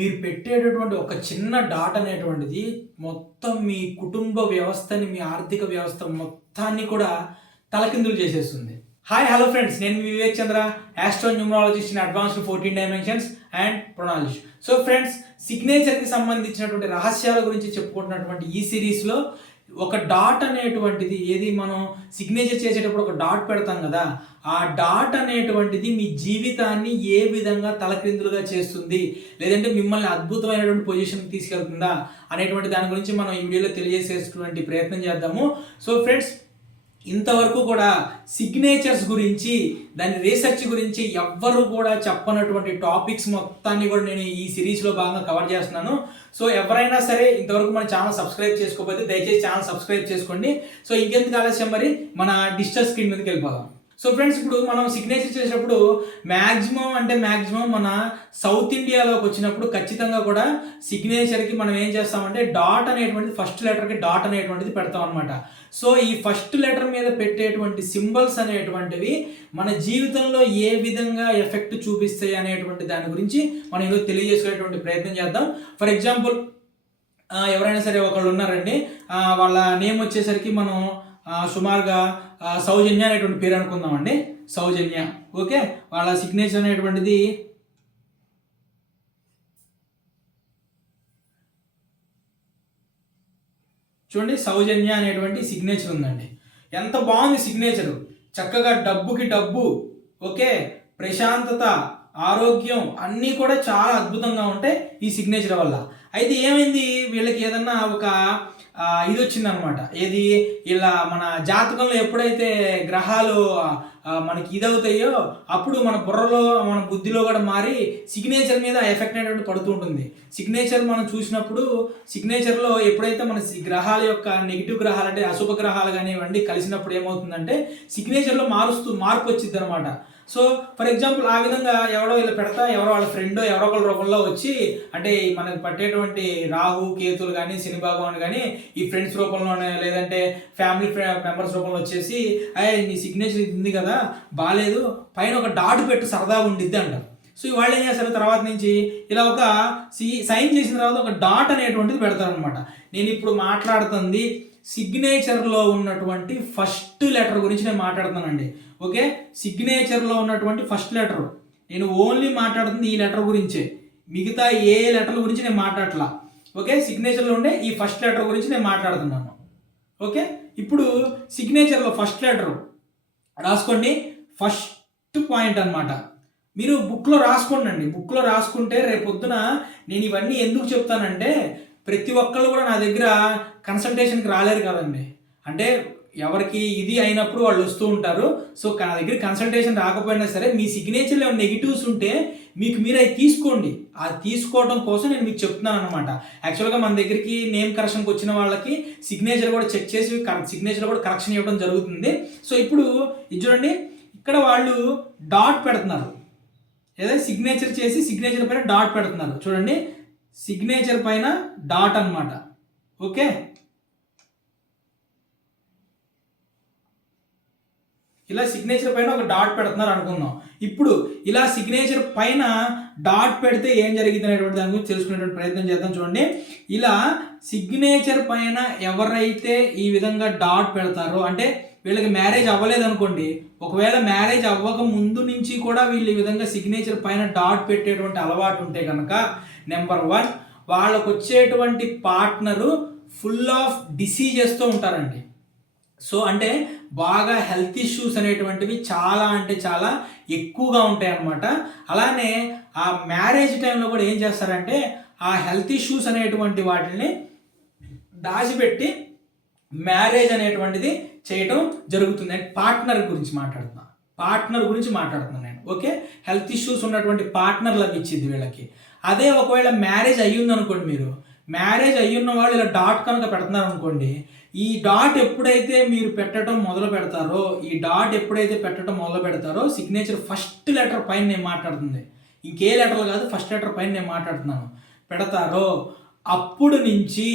మీరు పెట్టేటటువంటి ఒక చిన్న డాట్ అనేటువంటిది మొత్తం మీ కుటుంబ వ్యవస్థని, మీ ఆర్థిక వ్యవస్థ మొత్తాన్ని కూడా తలకిందులు చేసేస్తుంది. హాయ్ హలో ఫ్రెండ్స్, నేను మీ Vivek Chandra, astro numerologist in advanced 14 dimensions and pronology. So friends, సిగ్నేచర్కి సంబంధించినటువంటి రహస్యాల గురించి చెప్పుకుంటున్నటువంటి ఈ సిరీస్లో ఒక డాట్ అనేటువంటిది ఏది మనం సిగ్నేచర్ చేసేటప్పుడు ఒక డాట్ పెడతాం కదా, ఆ డాట్ అనేటువంటిది మీ జీవితాన్ని ఏ విధంగా తలక్రిందులుగా చేస్తుంది, లేదంటే మిమ్మల్ని అద్భుతమైనటువంటి పొజిషన్కి తీసుకెళ్తుందా అనేటువంటి దాని గురించి మనం ఈ వీడియోలో తెలియజేసేటువంటి ప్రయత్నం చేద్దాము. సో ఫ్రెండ్స్, ఇంతవరకు కూడా సిగ్నేచర్స్ గురించి, దాని రీసెర్చ్ గురించి ఎవ్వరు కూడా చెప్పనటువంటి టాపిక్స్ మొత్తాన్ని కూడా నేను ఈ సిరీస్లో భాగంగా కవర్ చేస్తున్నాను. సో ఎవరైనా సరే ఇంతవరకు మన ఛానల్ సబ్స్క్రైబ్ చేసుకోకపోతే దయచేసి ఛానల్ సబ్స్క్రైబ్ చేసుకోండి. సో ఇంకెందుకు ఆలస్యం, మరి మన డిజిటల్ స్క్రీన్ మీదకి వెళ్ళిపోదాం. సో ఫ్రెండ్స్, ఇప్పుడు మనం సిగ్నేచర్ చేసేటప్పుడు మ్యాక్సిమం మన సౌత్ ఇండియాలోకి వచ్చినప్పుడు ఖచ్చితంగా కూడా సిగ్నేచర్కి మనం ఏం చేస్తామంటే డాట్ అనేటువంటిది, ఫస్ట్ లెటర్కి డాట్ అనేటువంటిది పెడతాం అనమాట. సో ఈ ఫస్ట్ లెటర్ మీద పెట్టేటువంటి సింబల్స్ అనేటువంటివి మన జీవితంలో ఏ విధంగా ఎఫెక్ట్ చూపిస్తాయి అనేటువంటి దాని గురించి మనం ఈరోజు తెలియజేసుకునేటువంటి ప్రయత్నం చేద్దాం. ఫర్ ఎగ్జాంపుల్, ఎవరైనా సరే ఒకళ్ళు ఉన్నారండి, వాళ్ళ నేమ్ వచ్చేసరికి మనం సుమారుగా సౌజన్య అనేటువంటి పేరు అనుకుందామండి. సౌజన్య, ఓకే. వాళ్ళ సిగ్నేచర్ అనేటువంటిది చూడండి, సౌజన్య అనేటువంటి సిగ్నేచర్ ఉందండి. ఎంత బాగుంది సిగ్నేచరు. చక్కగా డబ్బుకి డబ్బు, ఓకే, ప్రశాంతత, ఆరోగ్యం అన్నీ కూడా చాలా అద్భుతంగా ఉంటాయి ఈ సిగ్నేచర్ వల్ల. అయితే ఏమైంది, వీళ్ళకి ఏదన్నా ఒక ఇది వచ్చిందనమాట. ఏది, ఇలా మన జాతకంలో ఎప్పుడైతే గ్రహాలు మనకి ఇదవుతాయో అప్పుడు మన బుర్రలో, మన బుద్ధిలో కూడా మారి సిగ్నేచర్ మీద ఎఫెక్ట్ అనేటువంటి పడుతూ ఉంటుంది. సిగ్నేచర్ మనం చూసినప్పుడు, సిగ్నేచర్లో ఎప్పుడైతే మన గ్రహాల యొక్క నెగిటివ్ గ్రహాలు అంటే అశుభ గ్రహాలు కానివ్వండి కలిసినప్పుడు ఏమవుతుందంటే సిగ్నేచర్లో మార్పు వచ్చింది అనమాట. సో ఫర్ ఎగ్జాంపుల్, ఆ విధంగా ఎవరో ఇలా పెడతా, ఎవరో వాళ్ళ ఫ్రెండ్ ఎవరో ఒకళ్ళ రూపంలో వచ్చి, అంటే మనకు పట్టేటువంటి రాహు కేతులు కానీ శని భగవాన్ కానీ ఈ ఫ్రెండ్స్ రూపంలోనే, లేదంటే ఫ్యామిలీ మెంబర్స్ రూపంలో వచ్చేసి, నీ సిగ్నేచర్ ఇది ఉంది కదా బాగాలేదు, పైన ఒక డాట్ పెట్టు సరదాగా ఉండిద్ది అంటారు. సో వాళ్ళు ఏం చేస్తారు, తర్వాత నుంచి ఇలా ఒక సైన్ చేసిన తర్వాత ఒక డాట్ అనేటువంటిది పెడతారనమాట. నేను ఇప్పుడు మాట్లాడుతుంది సిగ్నేచర్లో ఉన్నటువంటి ఫస్ట్ లెటర్ గురించి నేను మాట్లాడుతానండి. ఓకే, సిగ్నేచర్లో ఉన్నటువంటి ఫస్ట్ లెటర్, నేను ఓన్లీ మాట్లాడుతుంది ఈ లెటర్ గురించే, మిగతా ఏ లెటర్ల గురించి నేను మాట్లాడట్లా. ఓకే, సిగ్నేచర్లో ఉండే ఈ ఫస్ట్ లెటర్ గురించి నేను మాట్లాడుతున్నాను. ఓకే, ఇప్పుడు సిగ్నేచర్లో ఫస్ట్ లెటర్ రాసుకోండి. ఫస్ట్ పాయింట్ అనమాట. మీరు బుక్లో రాసుకోండి. బుక్లో రాసుకుంటే రేపొద్దున నేను ఇవన్నీ ఎందుకు చెప్తానంటే, ప్రతి ఒక్కళ్ళు కూడా నా దగ్గర కన్సల్టేషన్కి రాలేరు కదండి. అంటే ఎవరికి ఇది అయినప్పుడు వాళ్ళు వస్తూ ఉంటారు. సో నా దగ్గర కన్సల్టేషన్ రాకపోయినా సరే మీ సిగ్నేచర్లో ఏమైనా నెగిటివ్స్ ఉంటే మీకు మీరు అవి తీసుకోండి. అది తీసుకోవడం కోసం నేను మీకు చెప్తున్నాను అనమాట. యాక్చువల్గా మన దగ్గరికి నేమ్ కరెక్షన్కి వచ్చిన వాళ్ళకి సిగ్నేచర్ కూడా చెక్ చేసి సిగ్నేచర్ కూడా కరెక్షన్ ఇవ్వడం జరుగుతుంది. సో ఇప్పుడు ఇది చూడండి, ఇక్కడ వాళ్ళు డాట్ పెడుతున్నారు. ఏదైనా సిగ్నేచర్ చేసి సిగ్నేచర్ పైన డాట్ పెడుతున్నారు. చూడండి, సిగ్నేచర్ పైన డాట్ అన్నమాట. ఓకే, ఇలా సిగ్నేచర్ పైన ఒక డాట్ పెడుతున్నారు అనుకుందాం. ఇప్పుడు ఇలా సిగ్నేచర్ పైన డాట్ పెడితే ఏం జరిగింది అనేటువంటి దాని గురించి తెలుసుకునేటువంటి ప్రయత్నం చేద్దాం. చూడండి, ఇలా సిగ్నేచర్ పైన ఎవరైతే ఈ విధంగా డాట్ పెడతారో, అంటే వీళ్ళకి మ్యారేజ్ అవ్వలేదు అనుకోండి, ఒకవేళ మ్యారేజ్ అవ్వక ముందు నుంచి కూడా వీళ్ళు ఈ విధంగా సిగ్నేచర్ పైన డాట్ పెట్టేటువంటి అలవాటు ఉంటే కనుక, నెంబర్ 1, వాళ్ళకు వచ్చేటువంటి పార్ట్నరు ఫుల్ ఆఫ్ డిసీజెస్తో ఉంటారండి. సో అంటే బాగా హెల్త్ ఇష్యూస్ అనేటువంటివి చాలా అంటే చాలా ఎక్కువగా ఉంటాయి అన్నమాట. అలానే ఆ మ్యారేజ్ టైంలో కూడా ఏం చేస్తారంటే ఆ హెల్త్ ఇష్యూస్ అనేటువంటి వాటిని దాచిపెట్టి మ్యారేజ్ అనేటువంటిది చేయటం జరుగుతుంది. పార్ట్నర్ గురించి మాట్లాడుతున్నాను నేను. ఓకే, హెల్త్ ఇష్యూస్ ఉన్నటువంటి పార్ట్నర్ లభించింది వీళ్ళకి. అదే ఒకవేళ మ్యారేజ్ అయ్యింది అనుకోండి, మీరు మ్యారేజ్ అయ్యున్న వాళ్ళు ఇలా డాట్ కనుక పెడుతున్నారు అనుకోండి, ఈ డాట్ ఎప్పుడైతే మీరు పెట్టడం మొదలు పెడతారో సిగ్నేచర్ ఫస్ట్ లెటర్ పైన నేను మాట్లాడుతుంది, ఇంకే లెటర్లు కాదు, ఫస్ట్ లెటర్ పైన నేను మాట్లాడుతున్నాను, పెడతారో అప్పుడు నుంచి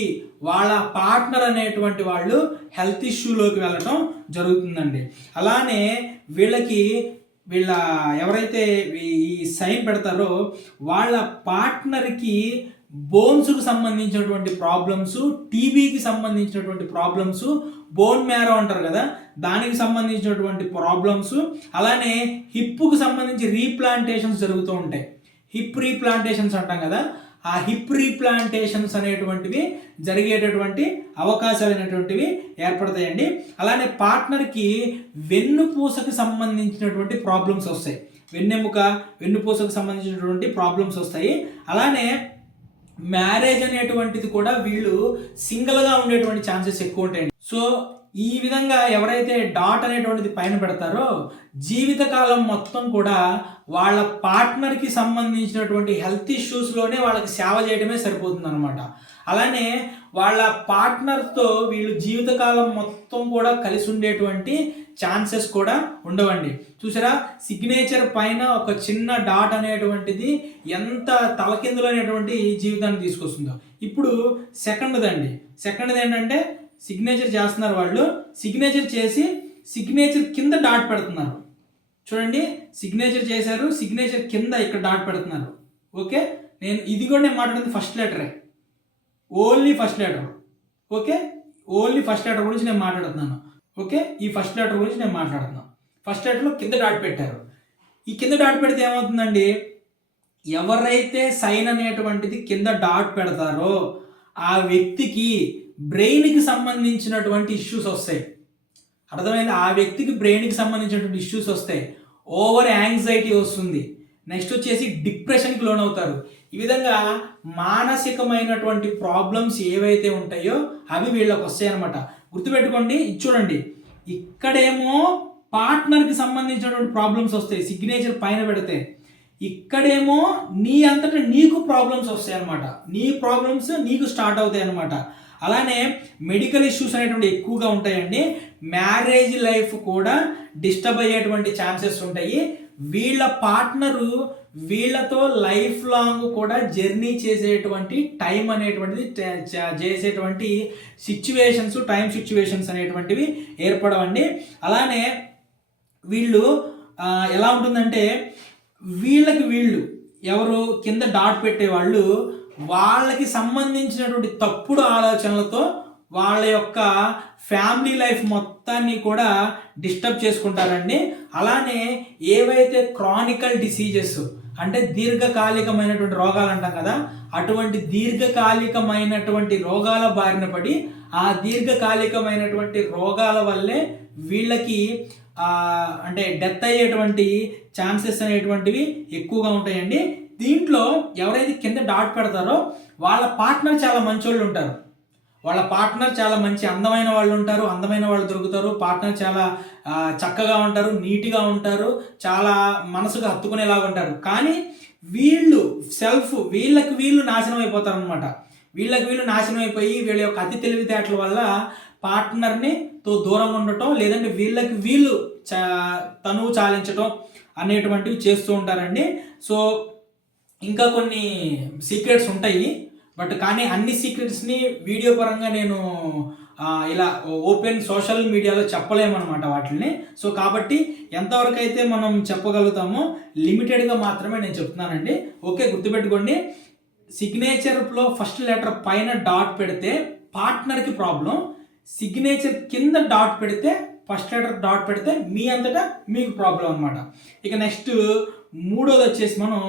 వాళ్ళ పార్ట్నర్ అనేటువంటి వాళ్ళు హెల్త్ ఇష్యూలోకి వెళ్ళటం జరుగుతుందండి. అలానే వీళ్ళకి వీళ్ళ ఎవరైతే ఈ సైన్ పెడతారో వాళ్ళ పార్ట్నర్కి బోన్స్కు సంబంధించినటువంటి ప్రాబ్లమ్స్, టీబీకి సంబంధించినటువంటి ప్రాబ్లమ్స్, బోన్ మ్యారో అంటారు కదా దానికి సంబంధించినటువంటి ప్రాబ్లమ్స్, అలానే హిప్కు సంబంధించి రీప్లాంటేషన్స్ జరుగుతూ ఉంటాయి. హిప్ రీప్లాంటేషన్స్ అంటాం కదా, ఆ హిప్ రీప్లాంటేషన్స్ అనేటువంటివి జరిగేటటువంటి అవకాశాలు అనేటువంటివి ఏర్పడతాయండి. అలానే పార్ట్నర్కి వెన్నుపూసకు సంబంధించినటువంటి ప్రాబ్లమ్స్ వస్తాయి. వెన్నుపూసకు సంబంధించినటువంటి ప్రాబ్లమ్స్ వస్తాయి. అలానే మ్యారేజ్ అనేటువంటిది కూడా వీళ్ళు సింగిల్గా ఉండేటువంటి ఛాన్సెస్ ఎక్కువ ఉంటాయండి. సో ఈ విధంగా ఎవరైతే డాట్ అనేటువంటిది పైన పెడతారో జీవితకాలం మొత్తం కూడా వాళ్ళ పార్ట్నర్కి సంబంధించినటువంటి హెల్త్ ఇష్యూస్లోనే వాళ్ళకి సేవ చేయడమే సరిపోతుంది అనమాట. అలానే వాళ్ళ పార్ట్నర్తో వీళ్ళు జీవితకాలం మొత్తం కూడా కలిసి ఉండేటువంటి ఛాన్సెస్ కూడా ఉండవండి. చూసారా, సిగ్నేచర్ పైన ఒక చిన్న డాట్ అనేటువంటిది ఎంత తలకిందులైనటువంటి జీవితాన్ని తీసుకొస్తుందో. ఇప్పుడు సెకండ్ది ఏంటంటే సిగ్నేచర్ చేస్తున్నారు వాళ్ళు. సిగ్నేచర్ చేసి సిగ్నేచర్ కింద డాట్ పెడుతున్నారు. చూడండి, సిగ్నేచర్ చేశారు, సిగ్నేచర్ కింద ఇక్కడ డాట్ పెడుతున్నారు. ఓకే, ఇది కూడా నేను మాట్లాడింది ఫస్ట్ లెటరే, only first letter. Okay, only first letter గురించి నేను మాట్లాడుతున్నాను. ఓకే, ఈ ఫస్ట్ లెటర్ గురించి నేను మాట్లాడుతున్నాను. ఫస్ట్ లెటర్లో కింద డాట్ పెట్టారు. ఈ కింద డాట్ పెడితే ఏమవుతుందండి, ఎవరైతే సైన్ అనేటువంటిది కింద డాట్ పెడతారో ఆ వ్యక్తికి బ్రెయిన్కి సంబంధించినటువంటి ఇష్యూస్ వస్తాయి. అర్థమైంది? ఆ వ్యక్తికి బ్రెయిన్కి సంబంధించినటువంటి ఇష్యూస్ వస్తాయి. ఓవర్ యాంగ్జైటీ వస్తుంది. నెక్స్ట్ వచ్చేసి డిప్రెషన్కి లోనవుతారు. ఈ విధంగా మానసికమైనటువంటి ప్రాబ్లమ్స్ ఏవైతే ఉంటాయో అవి వీళ్ళకి వస్తాయి అనమాట. గుర్తుపెట్టుకోండి, ఇది చూడండి, ఇక్కడేమో పార్ట్నర్కి సంబంధించినటువంటి ప్రాబ్లమ్స్ వస్తాయి సిగ్నేచర్ పైన పెడితే, ఇక్కడేమో నీ అంతటా నీకు ప్రాబ్లమ్స్ వస్తాయి అనమాట. నీ ప్రాబ్లమ్స్ నీకు స్టార్ట్ అవుతాయి అనమాట. అలానే మెడికల్ ఇష్యూస్ అనేటువంటి ఎక్కువగా ఉంటాయండి. మ్యారేజ్ లైఫ్ కూడా డిస్టర్బ్ అయ్యేటువంటి ఛాన్సెస్ ఉంటాయి. వీళ్ళ పార్ట్నరు వీళ్ళతో లైఫ్ లాంగ్ కూడా జర్నీ చేసేటువంటి టైం అనేటువంటిది చేసేటువంటి టైం సిచ్యువేషన్స్ అనేటువంటివి ఏర్పడవండి. అలానే వీళ్ళు ఎలా ఉంటుందంటే వీళ్ళు ఎవరు కింద డాట్ పెట్టేవాళ్ళు వాళ్ళకి సంబంధించినటువంటి తప్పుడు ఆలోచనలతో వాళ్ళ యొక్క ఫ్యామిలీ లైఫ్ మొత్తాన్ని కూడా డిస్టర్బ్ చేసుకుంటారండి. అలానే ఏవైతే క్రానికల్ డిసీజెస్ అంటే దీర్ఘకాలికమైనటువంటి రోగాలు అంటాం కదా, అటువంటి దీర్ఘకాలికమైనటువంటి రోగాల బారిన పడి ఆ దీర్ఘకాలికమైనటువంటి రోగాల వల్లే వీళ్ళకి అంటే డెత్ అయ్యేటువంటి ఛాన్సెస్ అనేటువంటివి ఎక్కువగా ఉంటాయండి. దీంట్లో ఎవరైతే కింద డాట్ పెడతారో వాళ్ళ పార్ట్నర్ చాలా మంచోళ్ళు ఉంటారు. వాళ్ళ పార్ట్నర్ చాలా మంచి అందమైన వాళ్ళు ఉంటారు, అందమైన వాళ్ళు దొరుకుతారు. పార్ట్నర్ చాలా చక్కగా ఉంటారు, నీట్గా ఉంటారు, చాలా మనసుకు హత్తుకునేలాగా ఉంటారు. కానీ వీళ్ళకి వీళ్ళు నాశనం అయిపోతారు అనమాట. వీళ్ళు నాశనం అయిపోయి వీళ్ళ యొక్క అతి తెలివితేటల వల్ల పార్ట్నర్ని దూరంగా ఉండటం, లేదంటే వీళ్ళకి వీళ్ళు తనువు చాలించటం అనేటువంటివి చేస్తూ ఉంటారండి. సో ఇంకా కొన్ని సీక్రెట్స్ ఉంటాయి, కానీ అన్ని సీక్రెట్స్ని వీడియో పరంగా నేను ఇలా ఓపెన్ సోషల్ మీడియాలో చెప్పలేమన్నమాట వాటిని. సో కాబట్టి ఎంతవరకు అయితే మనం చెప్పగలుగుతామో లిమిటెడ్గా మాత్రమే నేను చెప్తున్నానండి. ఓకే, గుర్తుపెట్టుకోండి, సిగ్నేచర్లో ఫస్ట్ లెటర్ పైన డాట్ పెడితే పార్ట్నర్కి ప్రాబ్లం, సిగ్నేచర్ కింద డాట్ పెడితే ఫస్ట్ లెటర్ డాట్ పెడితే మీ అంతటా మీకు ప్రాబ్లం అనమాట. ఇక నెక్స్ట్ మూడోది వచ్చేసి మనం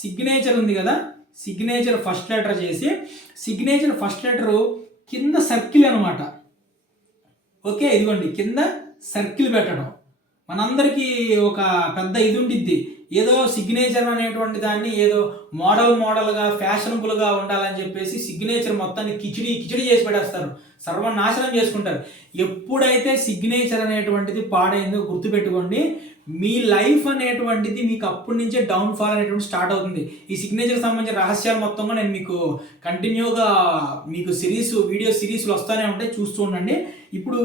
సిగ్నేచర్ ఉంది కదా, సిగ్నేచర్ ఫస్ట్ లెటర్ చేసి సిగ్నేచర్ ఫస్ట్ లెటరు కింద సర్కిల్ అనమాట. ఓకే, ఇదిగోండి కింద సర్కిల్ పెట్టడం. మనందరికీ ఒక పెద్ద ఇది ఉండిద్ది, ఏదో సిగ్నేచర్ అనేటువంటి దాన్ని ఏదో మోడల్గా ఫ్యాషనబుల్గా ఉండాలని చెప్పేసి సిగ్నేచర్ మొత్తాన్ని కిచిడి చేసి పెట్టేస్తారు, సర్వనాశనం చేసుకుంటారు. ఎప్పుడైతే సిగ్నేచర్ అనేటువంటిది పాడైందో గుర్తుపెట్టుకోండి, మీ లైఫ్ అనేటువంటిది మీకు అప్పటి నుంచే డౌన్ఫాల్ అనేటువంటి స్టార్ట్ అవుతుంది. ఈ సిగ్నేచర్ సంబంధించిన రహస్యాలు మొత్తంగా నేను మీకు కంటిన్యూగా మీకు వీడియో సిరీస్లు వస్తూనే ఉంటాయి, చూస్తూ ఉండండి. ఇప్పుడు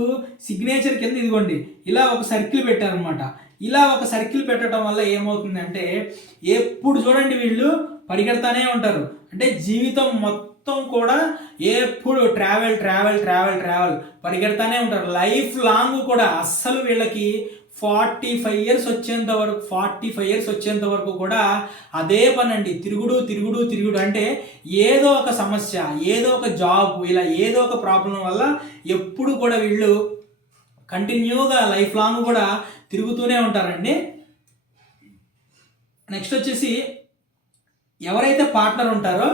సిగ్నేచర్ కింద ఇదిగోండి ఇలా ఒక సర్కిల్ పెట్టారనమాట. ఇలా ఒక సర్కిల్ పెట్టడం వల్ల ఏమవుతుందంటే ఎప్పుడు చూడండి వీళ్ళు పరిగెడతానే ఉంటారు. అంటే జీవితం మొత్తం కూడా ఎప్పుడు ట్రావెల్ పరిగెడతానే ఉంటారు. లైఫ్ లాంగ్ కూడా అస్సలు వీళ్ళకి 45 ఇయర్స్ వచ్చేంత వరకు కూడా అదే పని అండి. తిరుగుడు అంటే ఏదో ఒక సమస్య, ఏదో ఒక జాబ్, ఇలా ఏదో ఒక ప్రాబ్లం వల్ల ఎప్పుడు కూడా వీళ్ళు కంటిన్యూగా లైఫ్ లాంగ్ కూడా తిరుగుతూనే ఉంటారండి. నెక్స్ట్ వచ్చేసి ఎవరైతే పార్ట్నర్ ఉంటారో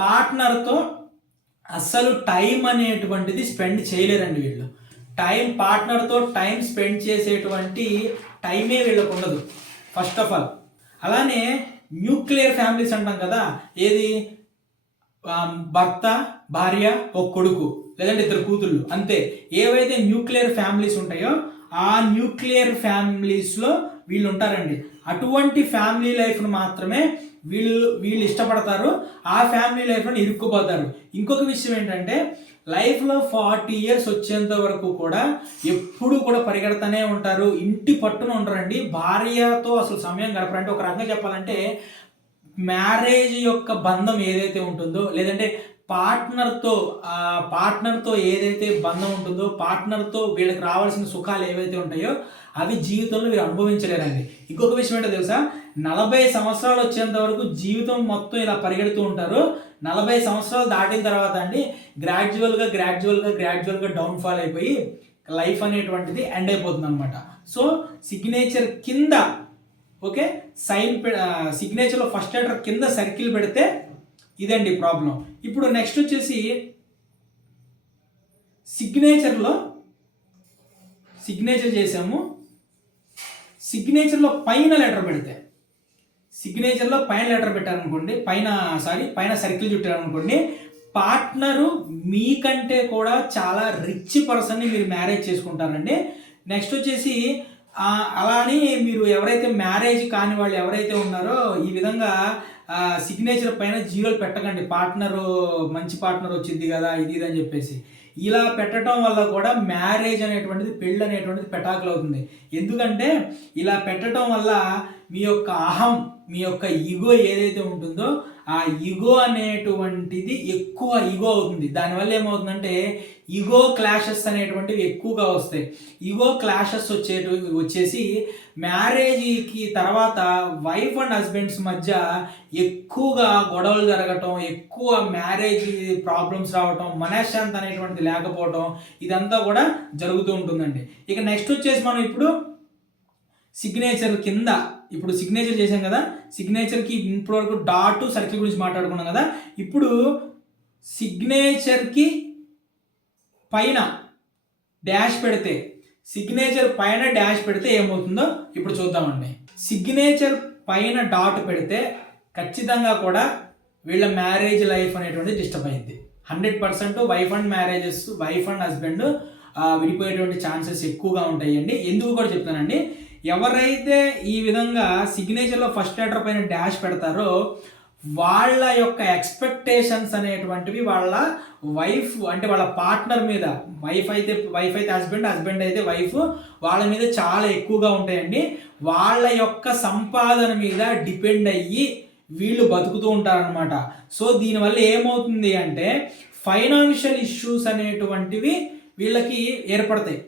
పార్ట్నర్తో అస్సలు టైం అనేటువంటిది స్పెండ్ చేయలేరండి వీళ్ళు. పార్ట్నర్తో టైం స్పెండ్ చేసేటువంటి టైమే వీళ్ళకు ఉండదు ఫస్ట్ ఆఫ్ ఆల్. అలానే న్యూక్లియర్ ఫ్యామిలీస్ అంటాం కదా, ఏది భర్త, భార్య, ఒక కొడుకు లేదంటే 2 కూతుళ్ళు అంతే. ఏవైతే న్యూక్లియర్ ఫ్యామిలీస్ ఉంటాయో ఆ న్యూక్లియర్ ఫ్యామిలీస్లో వీళ్ళు ఉంటారండి. అటువంటి ఫ్యామిలీ లైఫ్ను మాత్రమే వీళ్ళు ఇష్టపడతారు, ఆ ఫ్యామిలీ లైఫ్లో ఇరుక్కుపోతారు. ఇంకొక విషయం ఏంటంటే లైఫ్లో 40 ఇయర్స్ వచ్చేంత వరకు కూడా ఎప్పుడు కూడా పరిగెడతానే ఉంటారు, ఇంటి పట్టున ఉంటారండి. భార్యతో అసలు సమయం గడపరంటే ఒక రకంగా చెప్పాలంటే మ్యారేజ్ యొక్క బంధం ఏదైతే ఉంటుందో, లేదంటే పార్ట్నర్తో ఏదైతే బంధం ఉంటుందో, పార్ట్నర్తో వీళ్ళకి రావాల్సిన సుఖాలు ఏవైతే ఉంటాయో అవి జీవితంలో వీరు అనుభవించలేరండి. ఇంకొక విషయం ఏంటో తెలుసా, 40 సంవత్సరాలు వచ్చేంత వరకు జీవితం మొత్తం ఇలా పరిగెడుతూ ఉంటారు. 40 సంవత్సరాలు దాటిన తర్వాత అండి గ్రాడ్యువల్గా డౌన్ఫాల్ అయిపోయి లైఫ్ అనేటువంటిది ఎండ్ అయిపోతుంది అనమాట. సో సిగ్నేచర్ కింద ఓకే సిగ్నేచర్లో ఫస్ట్ లెటర్ కింద సర్కిల్ పెడితే ఇదండి ప్రాబ్లం. ఇప్పుడు నెక్స్ట్ వచ్చేసి సిగ్నేచర్ చేసాము. సిగ్నేచర్లో పైన లెటర్ పెడితే, సిగ్నేచర్లో పైన లెటర్ పెట్టారనుకోండి, పైన సర్కిల్ చుట్టారనుకోండి, పార్ట్నరు మీకంటే కూడా చాలా రిచ్ పర్సన్ని మీరు మ్యారేజ్ చేసుకుంటారండి. నెక్స్ట్ వచ్చేసి అలానే మీరు ఎవరైతే మ్యారేజ్ కాని వాళ్ళు ఎవరైతే ఉన్నారో ఈ విధంగా సిగ్నేచర్ పైన 0 పెట్టకండి. మంచి పార్ట్నర్ వచ్చింది కదా ఇది అని చెప్పేసి ఇలా పెట్టడం వల్ల కూడా మ్యారేజ్ అనేటువంటిది, పెళ్ళి అనేటువంటిది పెటాకులు అవుతుంది. ఎందుకంటే ఇలా పెట్టడం వల్ల మీ యొక్క అహం, మీ యొక్క ఈగో ఏదైతే ఉంటుందో ఆ ఈగో అనేటువంటిది ఎక్కువ ఈగో అవుతుంది. దానివల్ల ఏమవుతుందంటే ఈగో క్లాషెస్ అనేటువంటివి ఎక్కువగా వస్తాయి. ఈగో క్లాషెస్ వచ్చేసి మ్యారేజ్కి తర్వాత వైఫ్ అండ్ హస్బెండ్స్ మధ్య ఎక్కువగా గొడవలు జరగటం, ఎక్కువ మ్యారేజ్ ప్రాబ్లమ్స్ రావటం, మనశ్శాంతి అనేటువంటిది లేకపోవటం, ఇదంతా కూడా జరుగుతూ ఉంటుందండి. ఇక నెక్స్ట్ వచ్చేసి మనం ఇప్పుడు సిగ్నేచర్ కింద, ఇప్పుడు సిగ్నేచర్ చేసాం కదా, సిగ్నేచర్కి ఇప్పటివరకు డాట్ సర్కిల్ గురించి మాట్లాడుకున్నాం కదా. ఇప్పుడు సిగ్నేచర్కి పైన డాష్ పెడితే, సిగ్నేచర్ పైన డాష్ పెడితే ఏమవుతుందో ఇప్పుడు చూద్దామండి. సిగ్నేచర్ పైన డాట్ పెడితే ఖచ్చితంగా కూడా వీళ్ళ మ్యారేజ్ లైఫ్ అనేటువంటిది డిస్టర్బ్ అయింది. 100% వైఫ్ అండ్ హస్బెండ్ విడిపోయేటువంటి ఛాన్సెస్ ఎక్కువగా ఉంటాయండి. ఎందుకు కూడా చెప్తానండి, ఎవరైతే ఈ విధంగా సిగ్నేచర్లో ఫస్ట్ లెటర్ పైన డాష్ పెడతారో వాళ్ళ యొక్క ఎక్స్పెక్టేషన్స్ అనేటువంటివి వాళ్ళ వైఫ్ అంటే వాళ్ళ పార్ట్నర్ మీద, వైఫ్ అయితే హస్బెండ్ అయితే వైఫ్, వాళ్ళ మీద చాలా ఎక్కువగా ఉంటాయండి. వాళ్ళ యొక్క సంపాదన మీద డిపెండ్ అయ్యి వీళ్ళు బతుకుతూ ఉంటారనమాట. సో దీనివల్ల ఏమవుతుంది అంటే ఫైనాన్షియల్ ఇష్యూస్ అనేటువంటివి వీళ్ళకి ఏర్పడతాయి.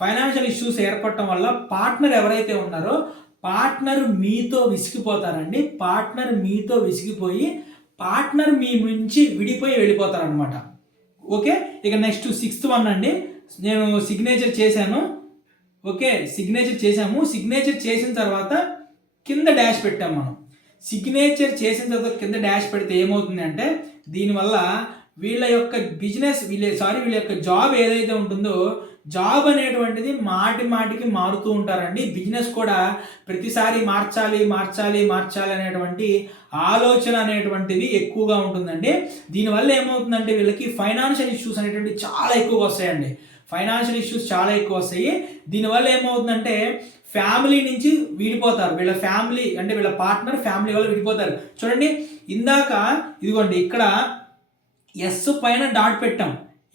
ఫైనాన్షియల్ ఇష్యూస్ ఏర్పడటం వల్ల పార్ట్నర్ ఎవరైతే ఉన్నారో పార్ట్నర్ మీతో విసిగిపోతారండి. పార్ట్నర్ మీతో విసిగిపోయి పార్ట్నర్ మీ నుంచి విడిపోయి వెళ్ళిపోతారనమాట. ఓకే, ఇక నెక్స్ట్ 6th వన్ అండి. నేను సిగ్నేచర్ చేశాను. ఓకే, సిగ్నేచర్ చేసిన తర్వాత కింద డాష్ పెట్టాం మనం. సిగ్నేచర్ చేసిన తర్వాత కింద డాష్ పెడితే ఏమవుతుంది అంటే దీనివల్ల వీళ్ళ యొక్క వీళ్ళ యొక్క జాబ్ ఏదైతే ఉంటుందో జాబ్ అనేటువంటిది మాటికి మారుతూ ఉంటారండి. బిజినెస్ కూడా ప్రతిసారి మార్చాలి అనేటువంటి ఆలోచన అనేటువంటిది ఎక్కువగా ఉంటుందండి. దీనివల్ల ఏమవుతుందంటే వీళ్ళకి ఫైనాన్షియల్ ఇష్యూస్ అనేటువంటివి చాలా ఎక్కువగా వస్తాయండి. దీనివల్ల ఏమవుతుందంటే ఫ్యామిలీ నుంచి విడిపోతారు. వీళ్ళ ఫ్యామిలీ అంటే వీళ్ళ పార్ట్నర్ ఫ్యామిలీ వాళ్ళు విడిపోతారు. చూడండి, ఇందాక ఇదిగోండి ఇక్కడ ఎస్ పైన డాట్ పెట్టాం.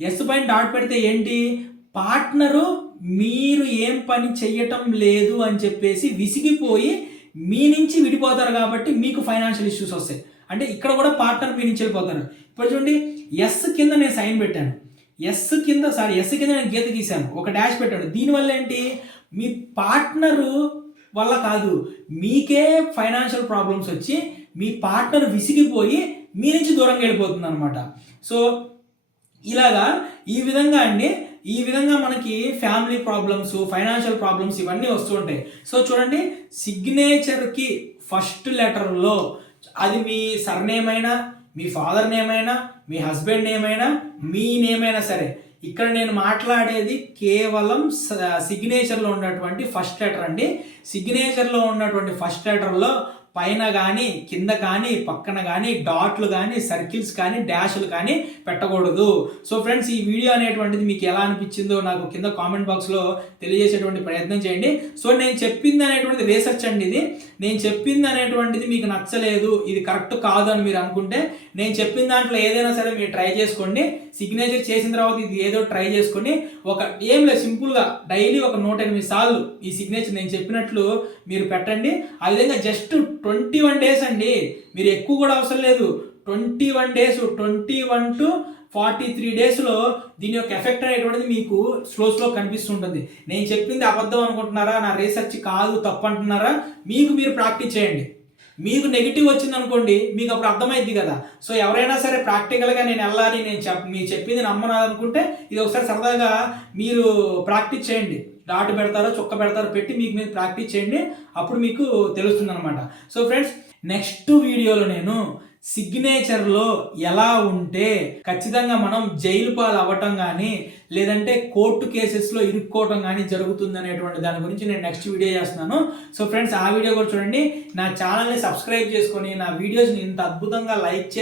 ఎస్ పైన డాట్ పెడితే ఏంటి, పార్ట్నరు మీరు ఏం పని చెయ్యటం లేదు అని చెప్పేసి విసిగిపోయి మీ నుంచి విడిపోతారు కాబట్టి మీకు ఫైనాన్షియల్ ఇష్యూస్ వస్తాయి. అంటే ఇక్కడ కూడా పార్ట్నర్ మీ నుంచి వెళ్ళిపోతారు. ఇప్పుడు చూడండి, ఎస్ కింద నేను సైన్ పెట్టాను, ఎస్ కింద నేను గీత గీశాను, ఒక డాష్ పెట్టాను. దీనివల్ల ఏంటి, మీ పార్ట్నరు వల్ల కాదు, మీకే ఫైనాన్షియల్ ప్రాబ్లమ్స్ వచ్చి మీ పార్ట్నర్ విసిగిపోయి మీ నుంచి దూరంగా వెళ్ళిపోతుంది అనమాట. సో ఇలాగా ఈ విధంగా అండి, ఈ విధంగా మనకి ఫ్యామిలీ ప్రాబ్లమ్స్, ఫైనాన్షియల్ ప్రాబ్లమ్స్ ఇవన్నీ వస్తూ ఉంటాయి. సో చూడండి, సిగ్నేచర్కి ఫస్ట్ లెటర్లో అది మీ సర్నేమ్ అయినా, మీ ఫాదర్ నేమ్ అయినా, మీ హస్బెండ్ నేమ్ అయినా, మీ నేమ్ అయినా సరే, ఇక్కడ నేను మాట్లాడేది కేవలం సిగ్నేచర్లో ఉన్నటువంటి ఫస్ట్ లెటర్ అండి. సిగ్నేచర్లో ఉన్నటువంటి ఫస్ట్ లెటర్లో పైన కానీ, కింద కానీ, పక్కన కానీ డాట్లు కానీ, సర్కిల్స్ కానీ, డాష్లు కానీ పెట్టకూడదు. సో ఫ్రెండ్స్, ఈ వీడియో అనేటువంటిది మీకు ఎలా అనిపించిందో నాకు కింద కామెంట్ బాక్స్లో తెలియజేసేటువంటి ప్రయత్నం చేయండి. సో నేను చెప్పింది అనేటువంటిది రీసెర్చ్ అండి. ఇది నేను చెప్పింది అనేటువంటిది మీకు నచ్చలేదు, ఇది కరెక్ట్ కాదు అని మీరు అనుకుంటే, నేను చెప్పిన దాంట్లో ఏదైనా సరే మీరు ట్రై చేసుకోండి. సిగ్నేచర్ చేసిన తర్వాత ఇది ఏదో ట్రై చేసుకొని ఏం లేదు, సింపుల్గా డైలీ ఒక 108 సార్లు ఈ సిగ్నేచర్ నేను చెప్పినట్లు మీరు పెట్టండి. ఆ విధంగా జస్ట్ 21 డేస్ అండి, మీరు ఎక్కువ కూడా అవసరం లేదు. 21 డేస్, 21 to 43 డేస్లో దీని యొక్క ఎఫెక్ట్ అనేటువంటిది మీకు స్లో కనిపిస్తుంటుంది. నేను చెప్పింది అబద్ధం అనుకుంటున్నారా, నా రీసెర్చ్ కాదు తప్పు అంటున్నారా, మీరు ప్రాక్టీస్ చేయండి. మీకు నెగిటివ్ వచ్చింది అనుకోండి, మీకు అప్పుడు అర్థమైంది కదా. సో ఎవరైనా సరే ప్రాక్టికల్గా నేను వెళ్ళాలి, మీరు చెప్పింది నమ్మను అనుకుంటే ఇది ఒకసారి సరదాగా మీరు ప్రాక్టీస్ చేయండి. డాట్ పెడతారో చుక్క పెడతారో పెట్టి మీరు ప్రాక్టీస్ చేయండి, అప్పుడు మీకు తెలుస్తుంది అనమాట. సో ఫ్రెండ్స్, నెక్స్ట్ వీడియోలో నేను సిగ్నేచర్లో ఎలా ఉంటే ఖచ్చితంగా మనం జైలు పాలు అవ్వటం కానీ, లేదంటే కోర్టు కేసెస్లో ఇరుక్కోవటం కానీ జరుగుతుంది అనేటువంటి దాని గురించి నేను నెక్స్ట్ వీడియో చేస్తున్నాను. సో ఫ్రెండ్స్, ఆ వీడియో కూడా చూడండి. నా ఛానల్ని సబ్స్క్రైబ్ చేసుకొని నా వీడియోస్ని ఇంత అద్భుతంగా లైక్ చేసి